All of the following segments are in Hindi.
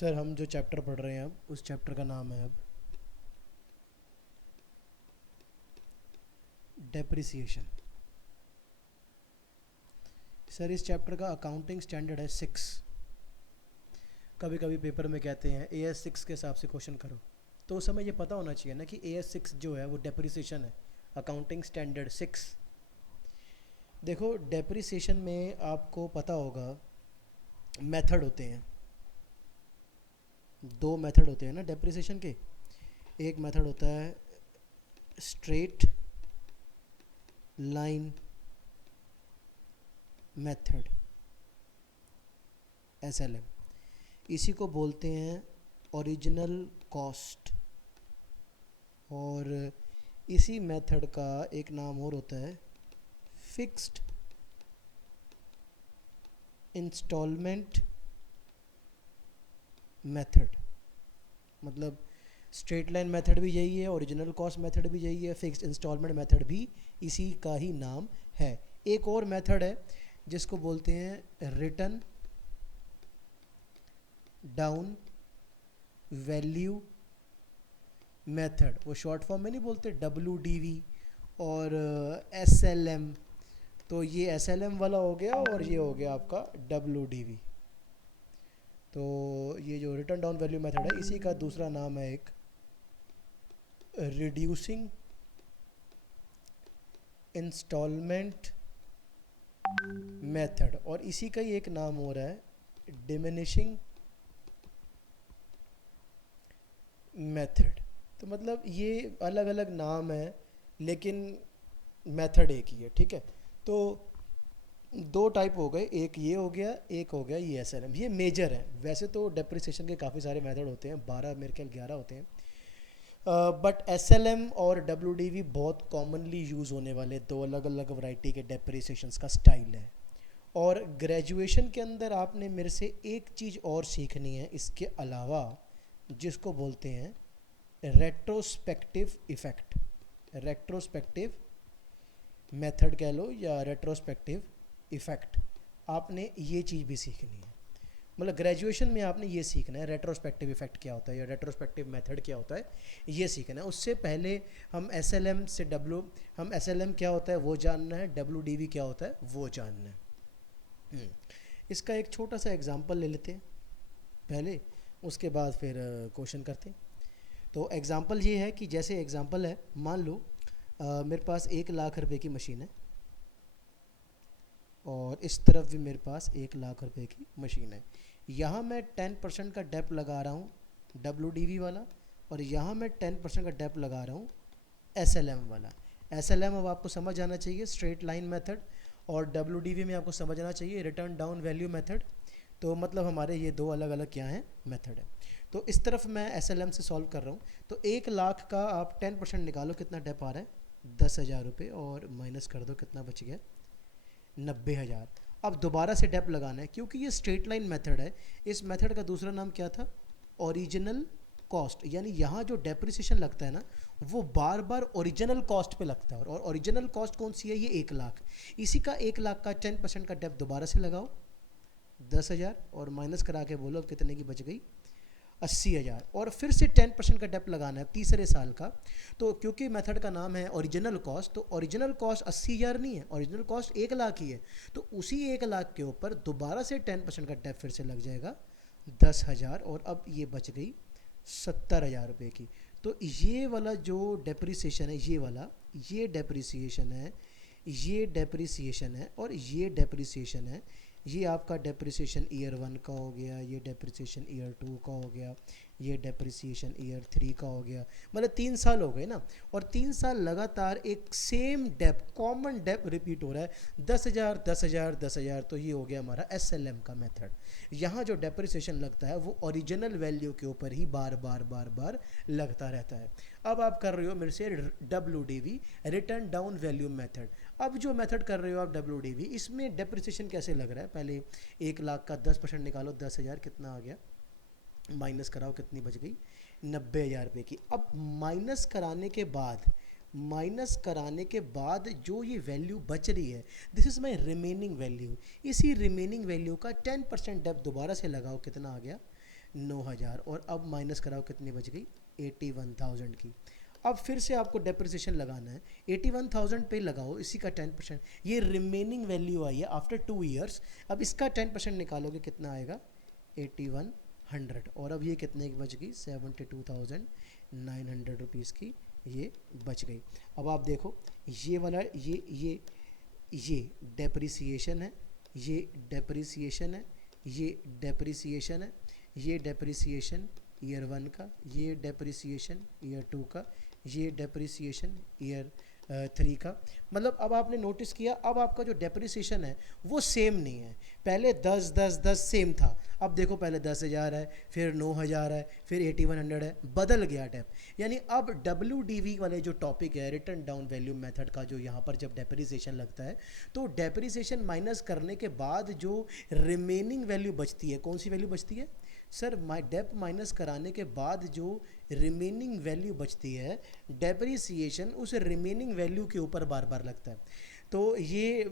सर हम जो चैप्टर पढ़ रहे हैं अब उस चैप्टर का नाम है अब डेप्रिसिएशन। सर इस चैप्टर का अकाउंटिंग स्टैंडर्ड है 6। कभी कभी पेपर में कहते हैं AS 6 के हिसाब से क्वेश्चन करो, तो उस समय ये पता होना चाहिए ना कि AS 6 जो है वो डेप्रिसिएशन है, अकाउंटिंग स्टैंडर्ड 6। देखो डेप्रिसिएशन में आपको पता होगा मेथड होते हैं, दो मेथड होते हैं ना डेप्रिसिएशन के। एक मेथड होता है स्ट्रेट लाइन मेथड, SLM। इसी को बोलते हैं ओरिजिनल कॉस्ट, और इसी मेथड का एक नाम और होता है फिक्स्ड इंस्टॉलमेंट मेथड। मतलब स्ट्रेट लाइन मेथड भी यही है, ओरिजिनल कॉस्ट मेथड भी यही है, फिक्स्ड इंस्टॉलमेंट मेथड भी इसी का ही नाम है। एक और मेथड है जिसको बोलते हैं रिटन डाउन वैल्यू मेथड। वो शॉर्ट फॉर्म में नहीं बोलते WDV और SLM, तो ये SLM वाला हो गया और ये हो गया आपका WDV। तो ये जो रिटर्न डाउन वैल्यू मेथड है इसी का दूसरा नाम है एक रिड्यूसिंग इंस्टॉलमेंट मेथड, और इसी का ही एक नाम हो रहा है डिमिनिशिंग मेथड। तो मतलब ये अलग अलग नाम है लेकिन मेथड एक ही है, ठीक है। तो दो टाइप हो गए, एक ये हो गया, एक हो गया ये SLM। ये मेजर है, वैसे तो डेप्रिसिएशन के काफ़ी सारे मेथड होते हैं, 12 मेरे ख्याल 11 होते हैं, बट SLM और WDV बहुत कॉमनली यूज़ होने वाले दो अलग अलग वैरायटी के डेप्रिसिएशंस का स्टाइल है। और ग्रेजुएशन के अंदर आपने मेरे से एक चीज़ और सीखनी है इसके अलावा, जिसको बोलते हैं रेट्रोस्पेक्टिव इफ़ेक्ट। रेट्रोस्पेक्टिव मेथड कह लो या रेट्रोस्पेक्टिव इफ़ेक्ट, आपने ये चीज़ भी सीखनी है। मतलब ग्रेजुएशन में आपने ये सीखना है रेट्रोस्पेक्टिव इफ़ेक्ट क्या होता है या रेट्रोस्पेक्टिव मेथड क्या होता है, ये सीखना है। उससे पहले हम SLM क्या होता है वो जानना है, WDV क्या होता है वो जानना है। इसका एक छोटा सा एग्जांपल ले लेते हैं पहले, उसके बाद फिर क्वेश्चन करते हैं। तो एग्जांपल ये है कि जैसे एग्जांपल है, मान लो मेरे पास 1 लाख रुपए की मशीन है और इस तरफ भी मेरे पास 1 लाख रुपए की मशीन है। यहाँ मैं 10% का डेप लगा रहा हूँ WDV वाला, और यहाँ मैं 10% का डेप लगा रहा हूँ SLM वाला। SLM अब आपको समझ आना चाहिए स्ट्रेट लाइन मेथड, और WDV में आपको समझ आना चाहिए रिटर्न डाउन वैल्यू मेथड। तो मतलब हमारे ये दो अलग अलग क्या हैं मेथड है। तो इस तरफ मैं SLM से सॉल्व कर रहा हूँ, तो 1 लाख का आप 10% निकालो, कितना डेप आ रहा है 10,000 रुपये, और माइनस कर दो कितना बच गया 90,000। अब दोबारा से डेप लगाना है क्योंकि ये स्ट्रेट लाइन मेथड है। इस मेथड का दूसरा नाम क्या था, ओरिजिनल कॉस्ट। यानी यहाँ जो डेप्रिसिएशन लगता है ना वो बार बार ओरिजिनल कॉस्ट पे लगता है, और ओरिजिनल कॉस्ट कौन सी है, ये 1 लाख। इसी का 1 लाख का 10% का डेप दोबारा से लगाओ 10,000, और माइनस करा के बोलो अब कितने की बच गई 80,000, और फिर से 10% का डेप लगाना है तीसरे साल का। तो क्योंकि मेथड का नाम है ओरिजिनल कॉस्ट, तो ओरिजिनल कॉस्ट 80,000 नहीं है, ओरिजिनल कॉस्ट 1 लाख ही है। तो उसी 1 लाख के ऊपर दोबारा से 10% का डेप फिर से लग जाएगा 10,000, और अब ये बच गई 70,000 रुपये की। तो ये वाला जो डेप्रिसिएशन है, ये वाला ये डेप्रिसिएशन है, ये डेप्रिसिएशन है, और ये डेप्रिसिएशन है। ये आपका डेप्रिसिएशन ईयर 1 का हो गया, ये डेप्रिसिएशन ईयर 2 का हो गया, ये डेप्रिसिएशन ईयर 3 का हो गया। मतलब 3 साल हो गए ना, और 3 साल लगातार एक सेम डेप, कॉमन डेप रिपीट हो रहा है 10,000 10,000 10,000। तो ये हो गया हमारा SLM का मेथड। यहाँ जो डेप्रिसिएशन लगता है वो ओरिजिनल वैल्यू के ऊपर ही बार बार बार बार लगता रहता है। अब आप कर रहे हो मेरे से WDV return down value method. अब जो मेथड कर रहे हो आप WDV, इसमें डेप्रिसिएशन कैसे लग रहा है, पहले 1 लाख का 10% निकालो 10,000, कितना आ गया, माइनस कराओ कितनी बच गई 90,000 रुपये की। अब माइनस कराने के बाद जो ये वैल्यू बच रही है, this is my remaining value. इसी रिमेनिंग वैल्यू का 10% डेप दोबारा से लगाओ, कितना आ गया 9,000 और अब माइनस कराओ कितनी बच गई 81,000 की। अब फिर से आपको डेप्रिसिएशन लगाना है, 81,000 पे लगाओ इसी का 10%, ये रिमेनिंग वैल्यू आई है आफ्टर 2 ईयर्स। अब इसका 10% निकालोगे कितना आएगा 8100, और अब ये कितने की बच गई 72,900 रुपीज़ की ये बच गई। अब आप देखो ये वाला ये डेप्रिसिएशन है, ये डेप्रिसिएशन है, ये डेप्रिसिएशन है, ये डेप्रिसिएशन ईयर 1 का, ये डेप्रिसिएशन ईयर 2 का, ये डेप्रिसिएशन ईयर 3 का। मतलब अब आपने नोटिस किया अब आपका जो डेप्रिसिएशन है वो सेम नहीं है। पहले 10 10 10 सेम था, अब देखो पहले 10,000 है, फिर 9,000 है, फिर 8100 है, बदल गया डेप। यानी अब WDV वाले जो टॉपिक है रिटर्न डाउन वैल्यू मेथड का, जो यहाँ पर जब डेप्रिसिएशन लगता है तो डेप्रिसिएशन माइनस करने के बाद जो रिमेनिंग वैल्यू बचती है, कौन सी वैल्यू बचती है सर, डेप माइनस कराने के बाद जो रिमेनिंग वैल्यू बचती है, डेप्रिसिएशन उस रिमेनिंग वैल्यू के ऊपर बार बार लगता है। तो ये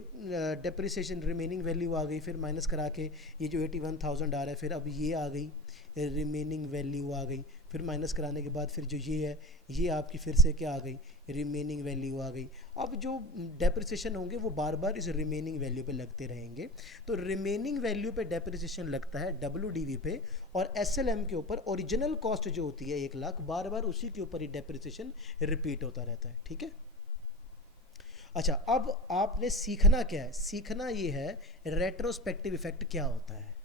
डेप्रिसिएशन रिमेनिंग वैल्यू आ गई, फिर माइनस करा के ये जो 81,000 आ रहा है, फिर अब ये आ गई रिमेनिंग वैल्यू आ गई, फिर माइनस कराने के बाद फिर जो ये है ये आपकी फिर से क्या आ गई रिमेनिंग वैल्यू आ गई। अब जो डेप्रिसिएशन होंगे वो बार बार इस रिमेनिंग वैल्यू पे लगते रहेंगे। तो रिमेनिंग वैल्यू पे डेप्रिसिएशन लगता है WDV पे, और SLM के ऊपर ओरिजिनल कॉस्ट जो होती है 1 लाख, बार बार उसी के ऊपर ही डेप्रिसिएशन रिपीट होता रहता है। ठीक है। अच्छा, अब आपने सीखना क्या है, सीखना ये है रेट्रोस्पेक्टिव इफेक्ट क्या होता है,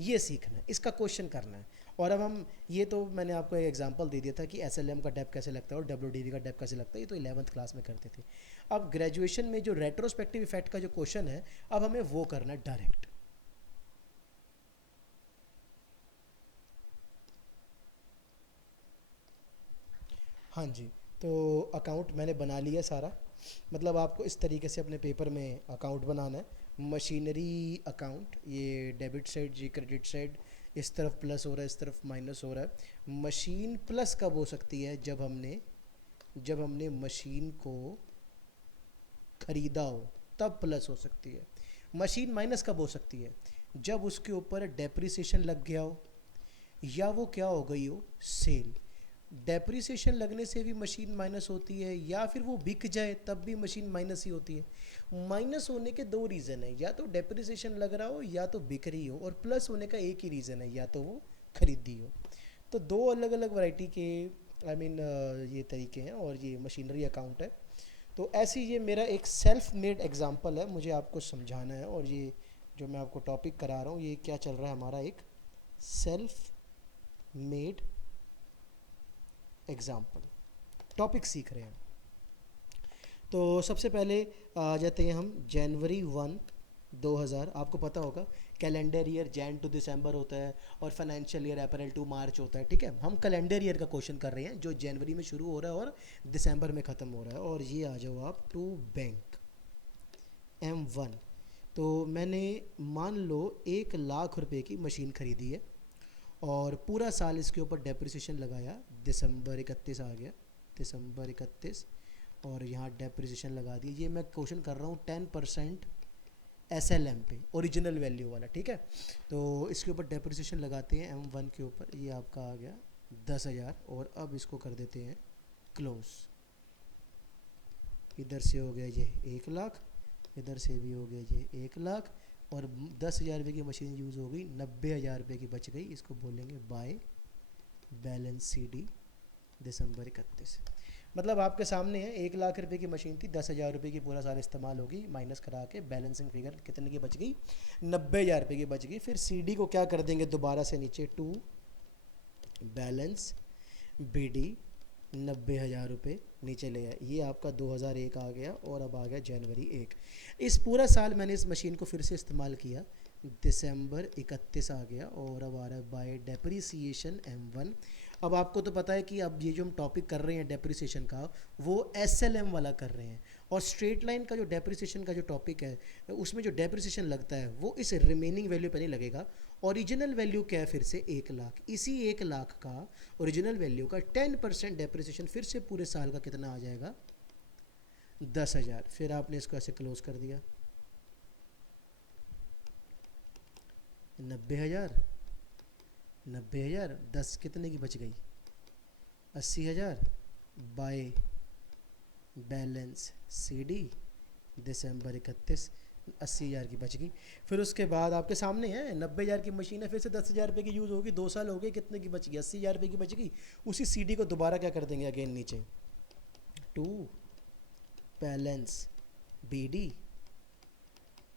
ये सीखना है, इसका क्वेश्चन करना है। और अब हम ये तो मैंने आपको एक एग्जांपल दे दिया था कि SLM का डेप कैसे लगता है और WDV का डेप कैसे लगता है, ये तो 11th क्लास में करते थे। अब ग्रेजुएशन में जो रेट्रोस्पेक्टिव इफेक्ट का जो क्वेश्चन है अब हमें वो करना है डायरेक्ट। हाँ जी, तो अकाउंट मैंने बना लिया सारा। मतलब आपको इस तरीके से अपने पेपर में अकाउंट बनाना है। मशीनरी अकाउंट, ये डेबिट साइड, ये क्रेडिट साइड, इस तरफ प्लस हो रहा है, इस तरफ माइनस हो रहा है। मशीन प्लस कब हो सकती है, जब हमने मशीन को खरीदा हो तब प्लस हो सकती है। मशीन माइनस कब हो सकती है, जब उसके ऊपर डेप्रिसिएशन लग गया हो या वो क्या हो गई हो सेल। डेप्रिसिएशन लगने से भी मशीन माइनस होती है, या फिर वो बिक जाए तब भी मशीन माइनस ही होती है। माइनस होने के 2 रीज़न है, या तो डेप्रिसिएशन लग रहा हो या तो बिक रही हो, और प्लस होने का एक ही रीज़न है, या तो वो खरीदी हो। तो 2 अलग अलग वैरायटी के ये तरीके हैं, और ये मशीनरी अकाउंट है। तो ऐसी ये मेरा एक सेल्फ मेड एग्जांपल है, मुझे आपको समझाना है। और ये जो मैं आपको टॉपिक करा रहा हूँ ये क्या चल रहा है हमारा, एक सेल्फ मेड एग्जाम्पल टॉपिक सीख रहे हैं। तो सबसे पहले आ जाते हैं हम जनवरी 1 2000। आपको पता होगा कैलेंडर ईयर जैन टू दिसंबर होता है और फाइनेंशियल ईयर अप्रैल टू मार्च होता है। ठीक है, हम कैलेंडर ईयर का क्वेश्चन कर रहे हैं जो जनवरी में शुरू हो रहा है और दिसंबर में ख़त्म हो रहा है। और ये आ जाओ आप टू बैंक M1। तो मैंने मान लो 1 लाख रुपए की मशीन खरीदी है और पूरा साल इसके ऊपर डेप्रिसिएशन लगाया, दिसंबर 31 आ गया, दिसंबर 31, और यहाँ डेप्रिसिएशन लगा दी। ये मैं क्वेश्चन कर रहा हूँ 10% SLM पे, ओरिजिनल वैल्यू वाला। ठीक है, तो इसके ऊपर डेप्रिसिएशन लगाते हैं M1 के ऊपर, ये आपका आ गया 10,000, और अब इसको कर देते हैं क्लोज। इधर से हो गया ये 1 लाख, इधर से भी हो गया ये 1 लाख, और 10,000 रुपये की मशीन यूज़ हो गई, 90,000 रुपये की बच गई। इसको बोलेंगे बाय बैलेंस CD दिसंबर 31। मतलब आपके सामने है 1 लाख रुपए की मशीन थी, 10,000 रुपये की पूरा साल इस्तेमाल होगी, माइनस करा के बैलेंसिंग फिगर कितने की बच गई 90,000 रुपये की बच गई। फिर CD को क्या कर देंगे दोबारा से नीचे, टू बैलेंस BD 90,000 रुपये नीचे ले आए। ये आपका 2001 आ गया, और अब आ गया जनवरी 1। इस पूरा साल मैंने इस मशीन को फिर से इस्तेमाल किया, दिसंबर 31 आ गया, और अब आ रहा है बाय डेप्रिसिएशन M1। अब आपको तो पता है कि अब ये जो हम टॉपिक कर रहे हैं डेप्रिसिएशन का वो SLM वाला कर रहे हैं, और स्ट्रेट लाइन का जो डेप्रिसिएशन का जो टॉपिक है उसमें जो डेप्रिसिएशन लगता है वो इस रिमेनिंग वैल्यू पे नहीं लगेगा। ओरिजिनल वैल्यू क्या है फिर से 1 लाख, इसी 1 लाख का ओरिजिनल वैल्यू का 10% डेप्रिसिएशन फिर से पूरे साल का कितना आ जाएगा 10,000। फिर आपने इसको ऐसे क्लोज कर दिया, 90,000 90,000, 10 कितने की बच गई? 80,000 बाय बैलेंस CD दिसंबर 31, 80,000 की बच गई। फिर उसके बाद आपके सामने है 90,000 की मशीन है, फिर से 10,000 रुपये की यूज़ होगी, 2 साल हो गए, कितने की बच गई? 80,000 रुपये की बच गई। उसी CD को दोबारा क्या कर देंगे अगेन नीचे, टू बैलेंस BD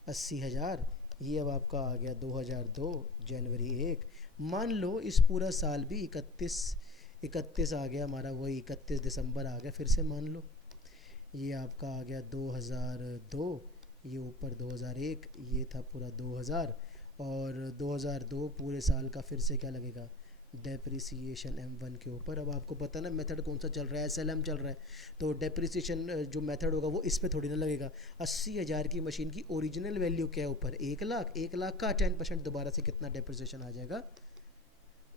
80,000, ये अब आपका आ गया 2002 जनवरी 1। मान लो इस पूरा साल भी 31 आ गया हमारा, वही 31 दिसंबर आ गया, फिर से मान लो ये आपका आ गया 2002, ये ऊपर 2001, ये था पूरा 2000, और 2002 पूरे साल का फिर से क्या लगेगा, डेप्रिसिएशन M1 के ऊपर। अब आपको पता है ना मेथड कौन सा चल रहा है, SLM चल रहा है, तो डेप्रिसिएशन जो मेथड होगा वो इस पे थोड़ी ना लगेगा। 80,000 की मशीन की ओरिजिनल वैल्यू क्या है ऊपर, 1 लाख, 1 लाख का 10% दोबारा से कितना डेप्रिसिएशन आ जाएगा,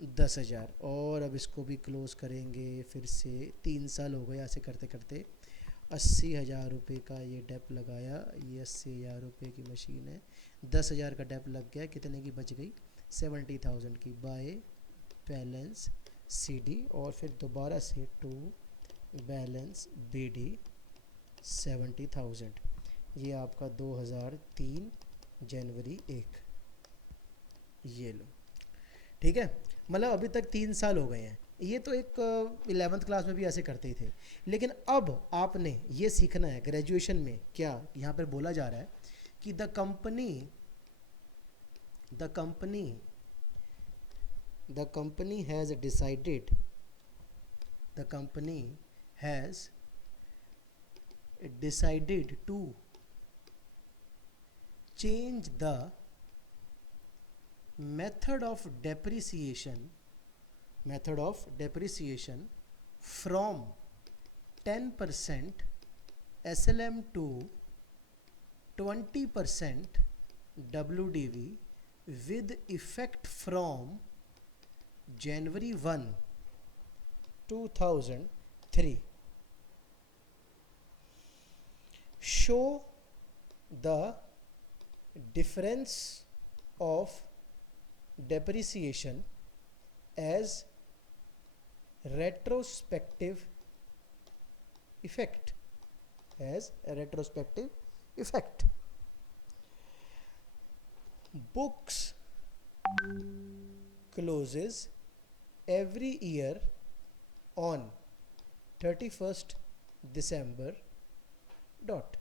10,000। और अब इसको भी क्लोज करेंगे, फिर से 3 साल हो गए ऐसे करते करते। 80,000 रुपये का ये डेप लगाया, ये 80,000 रुपये की मशीन है, 10,000 का डेप लग गया, कितने की बच गई, 70,000 की, बाय बैलेंस CD, और फिर दोबारा से टू बैलेंस BD 70,000। ये आपका 2003 जनवरी 1, ये लो, ठीक है। मतलब अभी तक 3 साल हो गए हैं। ये तो एक 11th क्लास में भी ऐसे करते ही थे, लेकिन अब आपने ये सीखना है ग्रेजुएशन में। क्या यहाँ पर बोला जा रहा है कि the company has decided to change the method of depreciation from 10% SLM to 20% WDV with effect from January 1, 2003. Show the difference of depreciation as retrospective effect. Books closes every year on 31st December dot.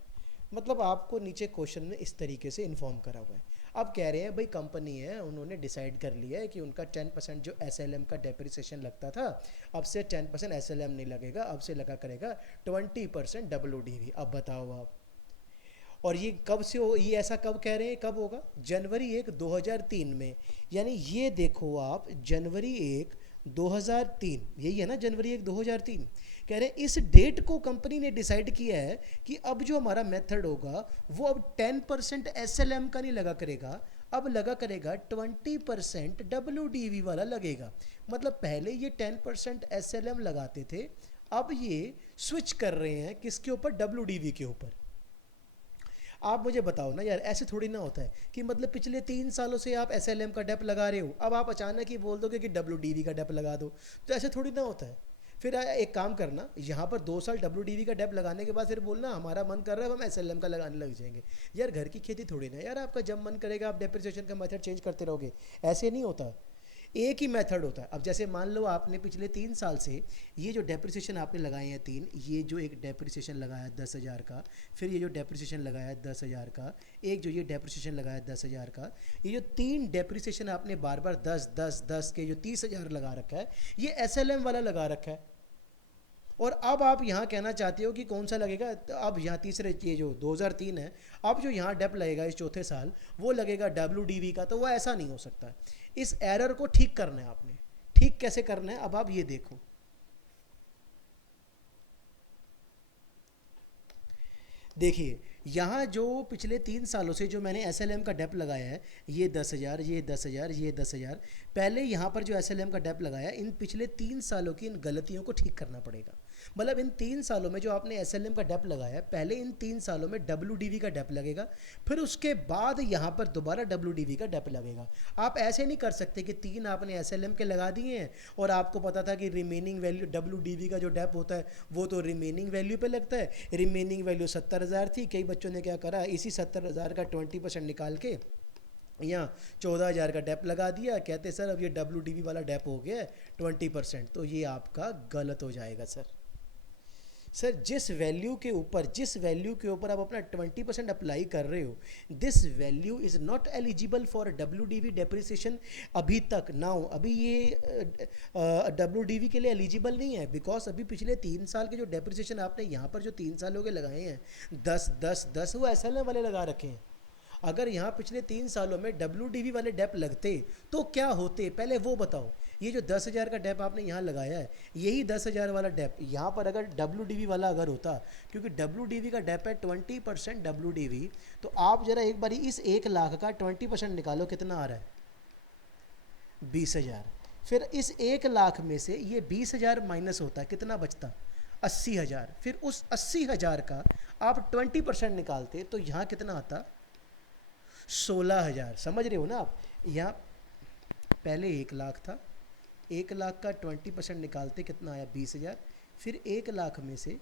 मतलब आपको नीचे क्वेश्चन में इस तरीके से इन्फॉर्म करा हुआ है। अब कह रहे हैं भाई कंपनी है, उन्होंने डिसाइड कर लिया है कि उनका 10% जो SLM का डेप्रिसिएशन लगता था, अब से 10% SLM नहीं लगेगा, अब से लगा करेगा 20% WDV। अब बताओ आप, और ये कब से हो, ये ऐसा कब कह रहे हैं, कब होगा, जनवरी 1 2003 में। यानी ये देखो आप, जनवरी 1 2003, यही है ना, जनवरी 1 2003। कह रहे हैं इस डेट को कंपनी ने डिसाइड किया है कि अब जो हमारा मेथड होगा वो अब 10% SLM का नहीं लगा करेगा, अब लगा करेगा 20% WDV वाला लगेगा। मतलब पहले ये 10% SLM लगाते थे, अब ये स्विच कर रहे हैं किसके ऊपर, WDV के ऊपर। आप मुझे बताओ ना यार, ऐसे थोड़ी ना होता है कि मतलब पिछले 3 सालों से आप SLM का डेप लगा रहे हो, अब आप अचानक ही बोल दोगे कि WDV का डेप लगा दो, तो ऐसे थोड़ी ना होता है। फिर एक काम करना, यहाँ पर 2 साल WDV का डेप लगाने के बाद फिर बोलना हमारा मन कर रहा है हम SLM का लगाने लग जाएंगे। यार घर की खेती थोड़ी ना यार, आपका जब मन करेगा आप डेप्रिसिएशन का मेथड चेंज करते रहोगे, ऐसे नहीं होता। एक ही मेथड होता है। अब जैसे मान लो आपने पिछले 3 साल से ये जो डेप्रिसिएशन आपने लगाए हैं 3, ये जो एक डेप्रिसिएशन लगाया 10,000 का, फिर ये जो डेप्रिसिएशन लगाया 10,000 का, एक जो ये डेप्रिसिएशन लगाया 10,000 का, ये जो 3 डेप्रिसिएशन आपने बार बार 10 के जो 30,000 लगा रखा है, ये SLM वाला लगा रखा है। और अब आप यहाँ कहना चाहते हो कि कौन सा लगेगा, तो अब यहाँ तीसरे, ये जो 2003 है, अब जो यहाँ डेप लगेगा इस चौथे साल वो लगेगा WDV का, तो वो ऐसा नहीं हो सकता। इस एरर को ठीक करना है आपने। ठीक कैसे करना है, अब आप ये देखो, देखिए यहाँ जो पिछले 3 सालों से जो मैंने SLM का डेप लगाया है, ये 10,000, ये 10,000, ये 10,000, पहले यहाँ पर जो SLM का डेप लगाया है, इन पिछले 3 सालों की इन गलतियों को ठीक करना पड़ेगा। मतलब इन 3 सालों में जो आपने एसएलएम का डेप लगाया है, पहले इन 3 सालों में डब्ल्यूडीवी का डेप लगेगा, फिर उसके बाद यहाँ पर दोबारा डब्ल्यूडीवी का डेप लगेगा। आप ऐसे नहीं कर सकते कि 3 आपने एसएलएम के लगा दिए हैं और आपको पता था कि रिमेनिंग वैल्यू डब्ल्यूडीवी का जो डेप होता है वो तो रिमेनिंग वैल्यू पे लगता है। रिमेनिंग वैल्यू 70,000 थी, कई बच्चों ने क्या करा, इसी 70,000 का 20% निकाल के यहाँ 14,000 का डेप लगा दिया, कहते सर अब ये डब्ल्यूडीवी वाला डेप हो गया 20%, तो ये आपका गलत हो जाएगा सर। सर जिस वैल्यू के ऊपर आप अपना 20% अप्लाई कर रहे हो, this value is not eligible for WDV depreciation अभी तक। नाउ अभी ये डब्ल्यूडीवी के लिए एलिजिबल नहीं है, बिकॉज अभी पिछले 3 साल के जो डेप्रिसिएशन आपने यहाँ पर जो 3 सालों के लगाए हैं 10-10-10 वो एसएलएम वाले लगा रखे हैं। अगर यहाँ पिछले 3 सालों में डब्ल्यूडीवी वाले डेप लगते तो क्या होते, पहले वो बताओ। ये जो 10,000 का डेप आपने यहाँ लगाया है, यही 10,000 वाला डेप यहाँ पर अगर डब्ल्यूडीवी वाला अगर होता, क्योंकि डब्ल्यूडीवी का डेप है 20% डब्ल्यूडीवी, तो आप जरा एक बारी इस 1 लाख का 20% निकालो, कितना आ रहा है 20,000। फिर इस 1 लाख में से ये 20,000 माइनस होता, कितना बचता 80,000। फिर उस 80,000 का आप 20% निकालते तो यहाँ कितना आता 16,000। समझ रहे हो ना आप, यहाँ पहले 1 लाख था, 1 लाख का 20% निकालते कितना आया 20,000। फिर 1 लाख में से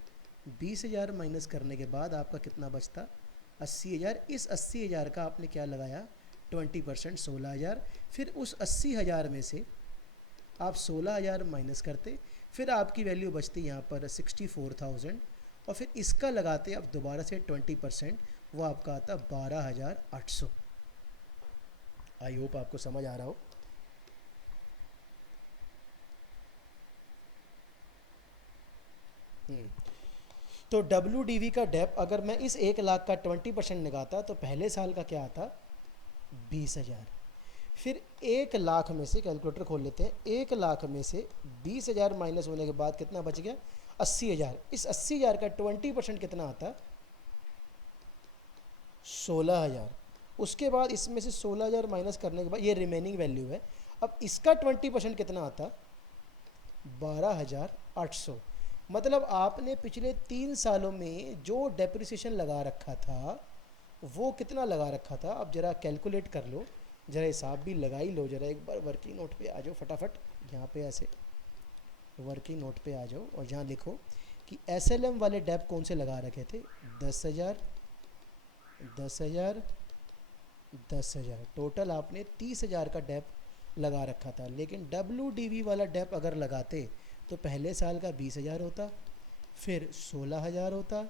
20,000 माइनस करने के बाद आपका कितना बचता 80,000। इस 80,000 का आपने क्या लगाया 20% 16,000। फिर उस 80,000 में से आप 16,000 माइनस करते, फिर आपकी वैल्यू बचती यहाँ पर 64,000, और फिर इसका लगाते आप दोबारा से 20%, वो आपका आता 12,800। आई होप आपको समझ आ रहा हो। तो डब्ल्यूडीवी का डेप अगर मैं इस 1 लाख का 20% निकालता तो पहले साल का क्या आता 20,000। फिर 1 लाख में से, कैलकुलेटर खोल लेते हैं, 1 लाख में से 20,000 माइनस होने के बाद कितना बच गया 80,000। इस 80,000 का 20% कितना आता 16,000। उसके बाद इसमें से 16,000 माइनस करने के बाद ये रिमेनिंग वैल्यू है, अब इसका 20% कितना आता 12,800। मतलब आपने पिछले 3 सालों में जो डेप्रिसिएशन लगा रखा था वो कितना लगा रखा था, अब जरा कैलकुलेट कर लो, जरा हिसाब भी लगा ही लो। जरा एक बार वर्किंग नोट पे आ जाओ फटाफट, यहाँ पे ऐसे वर्किंग नोट पे आ जाओ और यहाँ लिखो कि एसएलएम वाले डेप कौन से लगा रखे थे 10,000 10,000 10,000, टोटल आपने 30,000 का डेप लगा रखा था। लेकिन डब्ल्यूडीवी वाला डेप अगर लगाते तो पहले साल का 20,000 होता, फिर 16,000 होता,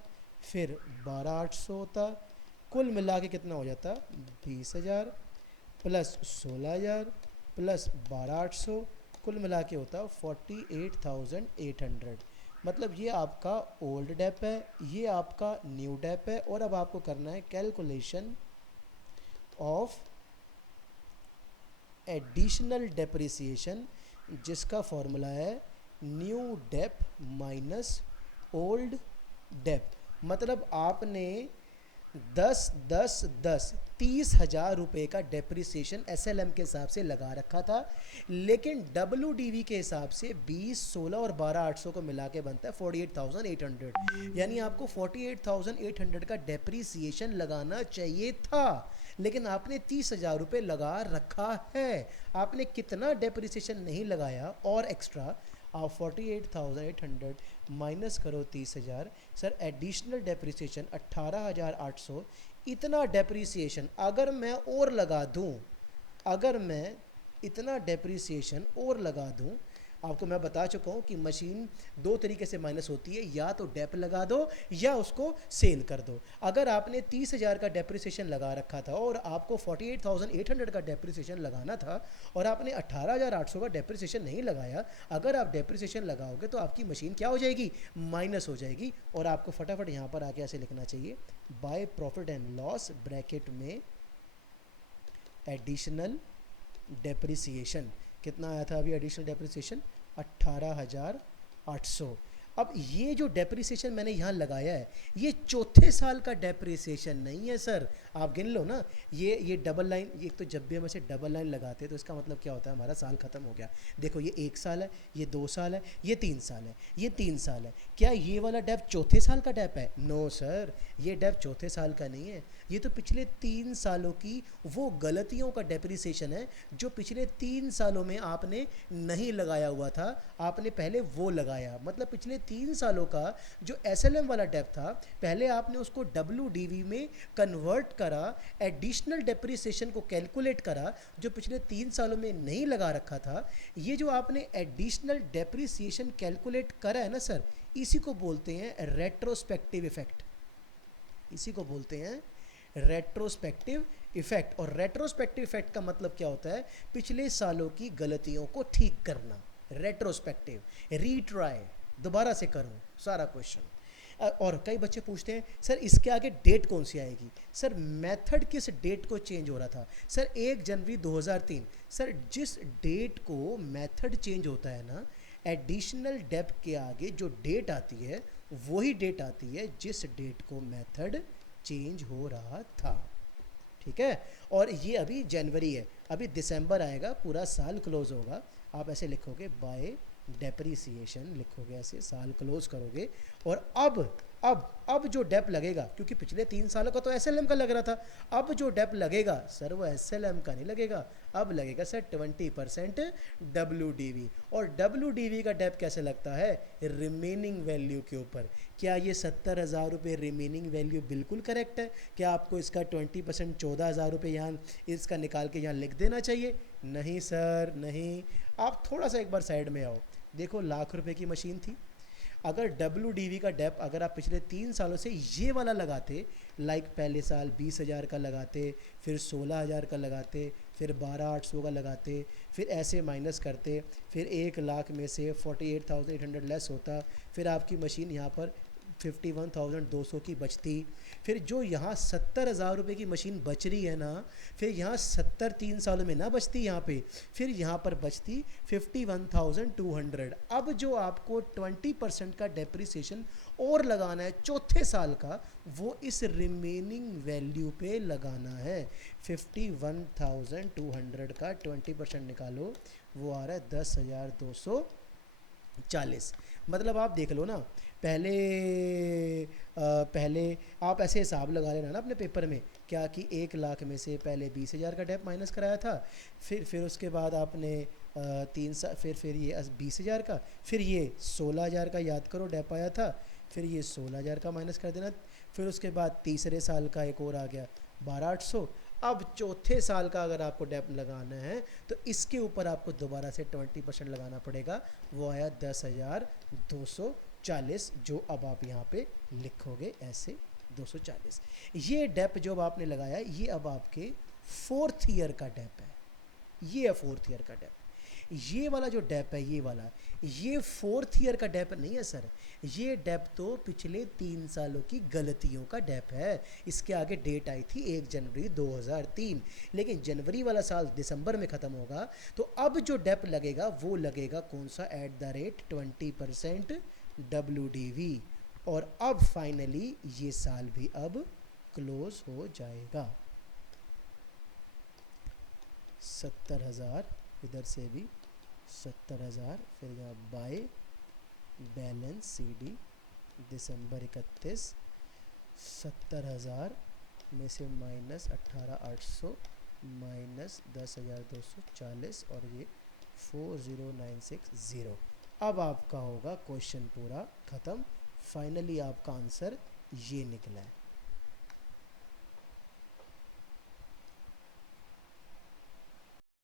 फिर 12,800 होता, कुल मिला के कितना हो जाता 20,000 प्लस 16,000 प्लस 12,800, कुल मिला के होता 48,800। मतलब ये आपका ओल्ड डेप है, ये आपका न्यू डेप है, और अब आपको करना है कैलकुलेशन ऑफ एडिशनल डेप्रिसिएशन, जिसका फॉर्मूला है new dep minus old dep. मतलब आपने 10-10-10 30,000 रुपये का डेप्रिसिएशन एसएलएम के हिसाब से लगा रखा था, लेकिन डब्ल्यूडीवी के हिसाब से 20, 16 और 12,800 को मिला के बनता है 48,800। यानी आपको 48,800 का डेप्रिसिएशन लगाना चाहिए था, लेकिन आपने 30,000 रुपये लगा रखा है। आपने कितना डेप्रिसिएशन नहीं लगाया और एक्स्ट्रा, आप 48,800 माइनस करो 30,000, सर एडिशनल डेप्रिसिएशन 18,800। इतना डेप्रिसिएशन अगर मैं और लगा दूं, अगर मैं इतना डेप्रिसिएशन और लगा दूं, आपको मैं बता चुका हूँ कि मशीन 2 तरीके से माइनस होती है, या तो डेप लगा दो या उसको सेल कर दो। अगर आपने 30,000 का डेप्रिसिएशन लगा रखा था और आपको 48,800 का डेप्रिसिएशन लगाना था और आपने 18,800 का डेप्रिसिएशन नहीं लगाया, अगर आप डेप्रिसिएशन लगाओगे तो आपकी मशीन क्या हो जाएगी माइनस हो जाएगी। और आपको फटाफट यहाँ पर आके ऐसे लिखना चाहिए, by profit and loss bracket में एडिशनल डेप्रिसिएशन कितना आया था अभी एडिशनल डेप्रिसिएशन 18,800। अब ये जो डेप्रिसिएशन मैंने यहाँ लगाया है ये चौथे साल का डेप्रिसिएशन नहीं है सर, आप गिन लो ना, ये डबल लाइन, ये तो जब भी हम ऐसे डबल लाइन लगाते हैं तो इसका मतलब क्या होता है, हमारा साल ख़त्म हो गया। देखो ये 1 साल है, ये 2 साल है, ये 3 साल है, ये 3 साल है। क्या ये वाला डेप चौथे साल का डेप है? नो सर, ये डेप चौथे साल का नहीं है, ये तो पिछले 3 सालों की वो गलतियों का डेप्रिसिएशन है जो पिछले 3 सालों में आपने नहीं लगाया हुआ था, आपने पहले वो लगाया। मतलब पिछले 3 सालों का जो एसएलएम वाला डेप था, पहले आपने उसको डब्ल्यूडीवी में कन्वर्ट करा, एडिशनल डेप्रिसिएशन को कैलकुलेट करा जो पिछले 3 सालों में नहीं लगा रखा था। ये जो आपने एडिशनल डेप्रिसिएशन कैलकुलेट करा है ना सर, इसी को बोलते हैं रेट्रोस्पेक्टिव इफेक्ट, इसी को बोलते हैं रेट्रोस्पेक्टिव इफेक्ट। और रेट्रोस्पेक्टिव इफेक्ट का मतलब क्या होता है, पिछले सालों की गलतियों को ठीक करना। रेट्रोस्पेक्टिव, रीट्राई, दोबारा से करो सारा क्वेश्चन। और कई बच्चे पूछते हैं सर इसके आगे डेट कौन सी आएगी? सर मेथड किस डेट को चेंज हो रहा था? सर 1 जनवरी 2003। सर जिस डेट को मेथड चेंज होता है ना, एडिशनल डेप के आगे जो डेट आती है वही डेट आती है जिस डेट को मेथड चेंज हो रहा था। ठीक है, और ये अभी जनवरी है, अभी दिसंबर आएगा, पूरा साल क्लोज होगा। आप ऐसे लिखोगे बाय डेप्रिसिएशन, लिखोगे ऐसे, साल क्लोज करोगे। और अब जो डेप लगेगा, क्योंकि पिछले 3 सालों का तो एसएलएम का लग रहा था, अब जो डेप लगेगा सर वो एसएलएम का नहीं लगेगा, अब लगेगा सर 20% डब्ल्यूडीवी। और डब्ल्यूडीवी का डेप कैसे लगता है? रिमेनिंग वैल्यू के ऊपर। क्या ये 70,000 रुपये रिमेनिंग वैल्यू बिल्कुल करेक्ट है? क्या आपको इसका 20% 14,000 रुपये यहाँ इसका निकाल के यहाँ लिख देना चाहिए? नहीं सर नहीं। आप थोड़ा सा एक बार साइड में आओ, देखो ₹1,00,000 की मशीन थी, अगर डब्ल्यूडीवी का डेप अगर आप पिछले 3 सालों से ये वाला लगाते, लाइक पहले साल 20,000 का लगाते, फिर 16,000 का लगाते, फिर 12,800 का लगाते, फिर ऐसे माइनस करते, फिर 1,00,000 में से 48,800 लेस होता, फिर आपकी मशीन यहाँ पर 51,200 की बचती, फिर जो यहाँ 70,000 रुपये की मशीन बच रही है ना, फिर यहाँ 70 3 सालों में ना बचती यहाँ पे, फिर यहाँ पर बचती 51,200। अब जो आपको 20% का डेप्रिसिएशन और लगाना है चौथे साल का, वो इस रिमेनिंग वैल्यू पे लगाना है। 51,200 का 20% निकालो, वो आ रहा है 10,240। मतलब आप देख लो ना, पहले आप ऐसे हिसाब लगा लेना ना अपने पेपर में, क्या कि 1,00,000 में से पहले 20,000 का डेप माइनस कराया था, फिर उसके बाद आपने 3 साल, फिर ये 20,000 का, फिर ये 16,000 का याद करो डेप आया था, फिर ये 16,000 का माइनस कर देना, फिर उसके बाद तीसरे साल का एक और आ गया 12,800। अब चौथे साल का अगर आपको डेप लगाना है तो इसके ऊपर आपको दोबारा से 20% लगाना पड़ेगा, वो आया 10,240, जो अब आप यहाँ पे लिखोगे ऐसे 240। ये डेप जो आपने लगाया, ये अब आपके 4th ईयर का डेप है, ये है 4th ईयर का डेप। ये वाला जो डेप है, ये 4th ईयर का डेप नहीं है सर, ये डेप तो पिछले 3 सालों की गलतियों का डेप है। इसके आगे डेट आई थी 1 जनवरी 2003, लेकिन जनवरी वाला साल दिसंबर में ख़त्म होगा, तो अब जो डेप लगेगा वो लगेगा कौन सा? @20% WDV। और अब फाइनली ये साल भी अब क्लोज हो जाएगा। 70,000, इधर से भी 70,000, फिर यहाँ बाय बैलेंस CD दिसंबर 31, 70,000 में से माइनस 18,800 माइनस 10,240, और ये 40,960। अब आपका होगा क्वेश्चन पूरा ख़त्म। फाइनली आपका आंसर ये निकला है।